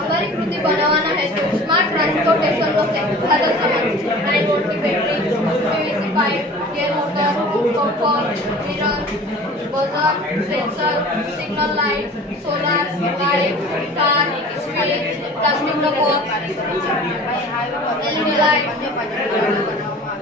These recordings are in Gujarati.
અમારી કૃતિ બનાવવાના હેતુ સ્માર્ટ ટ્રાન્સપોર્ટેશનનો સાધન સમાવેશ નાઇન વોટની battery PVC pipe gear motor comfort mirror buzzer sensor signal light solar ગાડી કાર સ્વીચ પ્લાસ્ટિકનો બોક્સ લાઇટ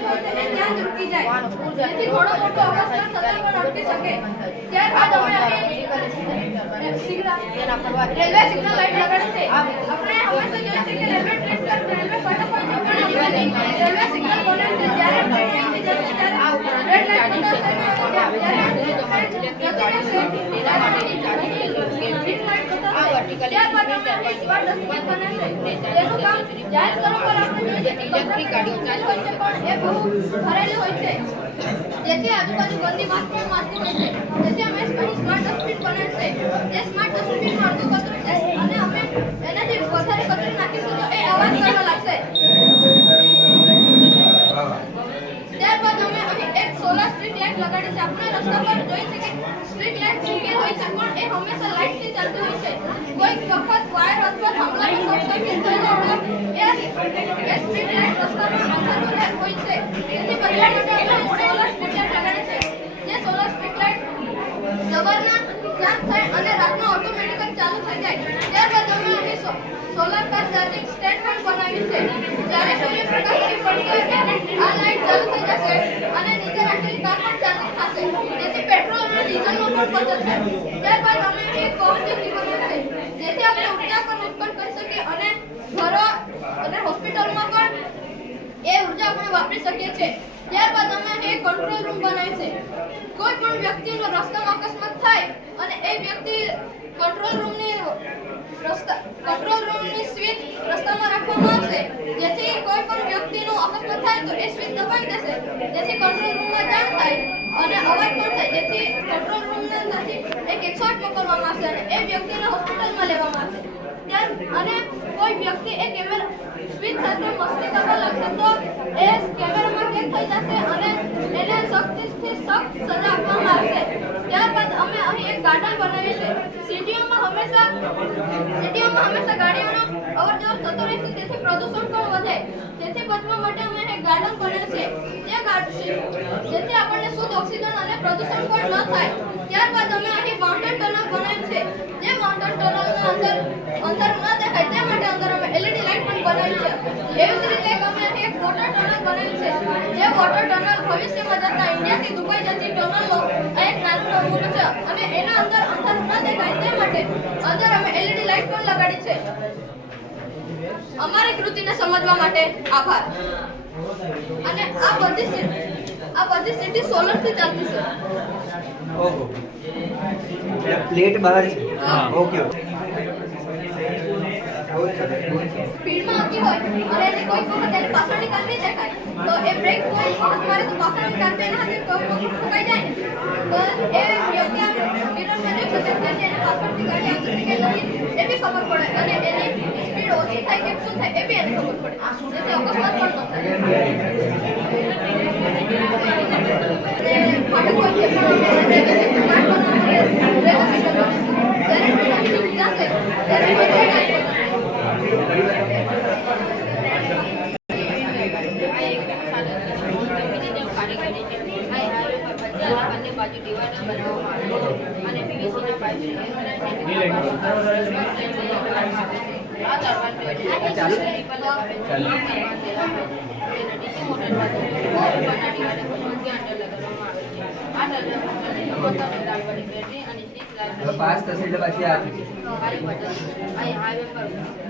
એ ત્યાં જ રૂકી જાય જેથી ઘણો મોટો અકસ્માત થતા પણ અટકી શકે ત્યારબાદ અમે રેલવે સિગ્નલ લાઈટ લગાડી છે આપણે હંમેશા જોઈએ છે કે રેલવે ટ્રેક પર રેલવે આપણે રેલવે સિગ્નલ બોલે છે જ્યારે ટ્રેન અહીંથી જશે ત્યારે રેડ લાઈટ બતાવશે ત્યારે જતી રહેશે જેથી આજુબાજુ ગંદી પણ હોય છે તેથી અમે સ્માર્ટ ડસ્ટબિન બનાવ્યું છે જે સ્માર્ટ ડસ્ટબિનમાં અડધું કચરું એનાથી વધારે કચરું નાખીશું તો લાગશે ત્યારબાદ અમે અહીં એક સોલાર સ્ટ્રીટ લાઇટ લગાડી છે આપણે રસ્તા પર જોઈએ છે કે સ્ટ્રીટ લાઇટ હોય છે પણ એ હંમેશા લાઇટથી ચાલતી હોય છે અને રાતના ઓટોમેટિક ચાલુ થઈ જાય ત્યારબાદ અમે અહીં સોલાર કાર ચાર્જિંગ સ્ટેન્ડ પણ બનાવ્યું છે જ્યારે સૂર્યપ્રકાશની પડતી ત્યારે આ લાઇટ ચાલુ થઈ જશે અને નીચે રાખેલી કાર પણ ચાર્જિંગ થશે જેથી પેટ્રોલ અને ડીઝલનો પણ બચત થાય ત્યારબાદ અમે એક પવન ચક્કી બનાવ્યું છે જેથી આપણે ઊર્જા પણ ઉત્પન્ન કરી શકીએ અને ઘરો અને હોસ્પિટલમાં પણ એ વાપરી શકીએ છીએ. ત્યારબાદ અમે એક કંટ્રોલ રૂમ બનાવ્યો છે કોઈ પણ વ્યક્તિનો રસ્તામાં અકસ્માત થાય અને એ વ્યક્તિ કંટ્રોલ રૂમની રસ્તા કંટ્રોલ રૂમની સ્વિચ રસ્તામાં રાખવામાં આવશે. જેથી કોઈ પણ વ્યક્તિનો અકસ્માત થાય તો એ સ્વિચ દબાવી દેશે. જેથી કંટ્રોલ રૂમમાં જાણ થાય અને અવાજ પણ થાય. જેથી કંટ્રોલ રૂમના અંદરથી એક એક્સોટ મોકલવામાં આવશે અને એ વ્યક્તિને હોસ્પિટલમાં લેવામાં આવશે. ત્યાર, અને કોઈ વ્યક્તિ એક કેમેરા સ્વિચ સાથે મસ્તી કરવા લાગશે તો એ કેમેરામાં કેદ થઈ જશે અને એને સખ્તથી સખ્ત સજા આપવામાં આવશે. ત્યારબાદ અમે અહીં એક ગાર્ડન બનાવ્યું છે. સિટીઓમાં હંમેશા સિટીઓમાં હંમેશા ગાડીઓનો અવર જવર થતો રહે છે, તેથી પ્રદૂષણ પણ વધે. તેથી બચવા માટે અમે એક ગાર્ડન બનાવ્યું છે. જે ગાર્ડન જેથી આપણને શુદ્ધ ઓક્સિજન અને પ્રદૂષણ પણ ન થાય. ત્યારબાદ અમે અહીં માઉન્ટેન ટનલ બનાવ્યું છે જે માઉન્ટેન ટનલના અંદર અંદર ન દેખાય તે માટે અંદર અમે એલઈડી લાઇટ પણ બનાવી છે એવી જ રીતે અમે એક વોટર ટનલ બનાવ્યું છે. જે વોટર ટનલ ભવિષ્યમાં જતા ઇન્ડિયાથી દુબઈ જતી ટનલો એક નાનું નમૂનું છે અને એના અંદર અંદર ન દેખાય તે માટે અંદર અમે એલઈડી લાઇટ પણ લગાડી છે. અમારી કૃતિને સમજવા માટે આભાર. અને આ બધી આ બધી સિટી સોલરથી ચાલતી છે. ઓહો. પ્લેટ બહાર છે. હા. Okay okay. સ્પીડમાં આવતી હોય અને એને કોઈક વખત એની પાછળની કાર નહીં દેખાય તો એ બ્રેક કોઈ વખત મારે તો પાછળની કાર તેના હાથે કોઈ વખત ઠોકાઈ જાય. ને તો એ વ્યક્તિ આમ મિરરમાં જોઈ શકે ત્યાંથી એને ગાડી કે નથી એ બી ખબર પડે. અને એની સ્પીડ ઓછી થાય કે શું થાય એ બી એને ખબર પડે. જેથી અકસ્માત પણ ન થાય અને ફાટક હોય છે પણ અમે રેલવે સ્ટેશન સ્માર્ટ બનાવવા માટે રેલવે સ્ટેશન બનાવ્યું છે. જ્યારે ટ્રેન અહીંથી જશે ત્યારે કોઈ ટ્રેન આવી જશે. હવે પાસ થશે એટલે પછી આ.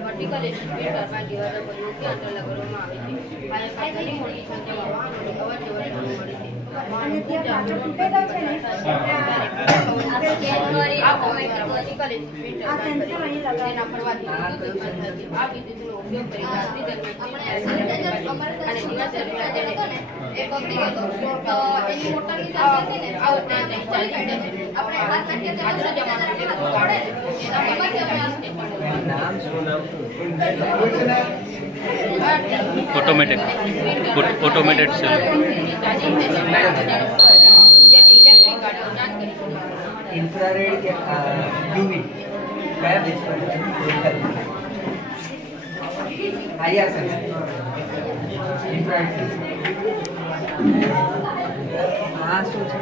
વર્ટિકલ સ્પીડ કરવા પર યોગ્ય અંતર લગાડવામાં આવે છે અને ત્યાં પાછળ તૂટેલા છે ને આ સેન્સર અહીં લગાવેલા નામ શું નામ શું? ऑटोमेटेड ऑटोमेटेड से इंफ्रारेड यूवी आईआर इंफ्रारेड सोच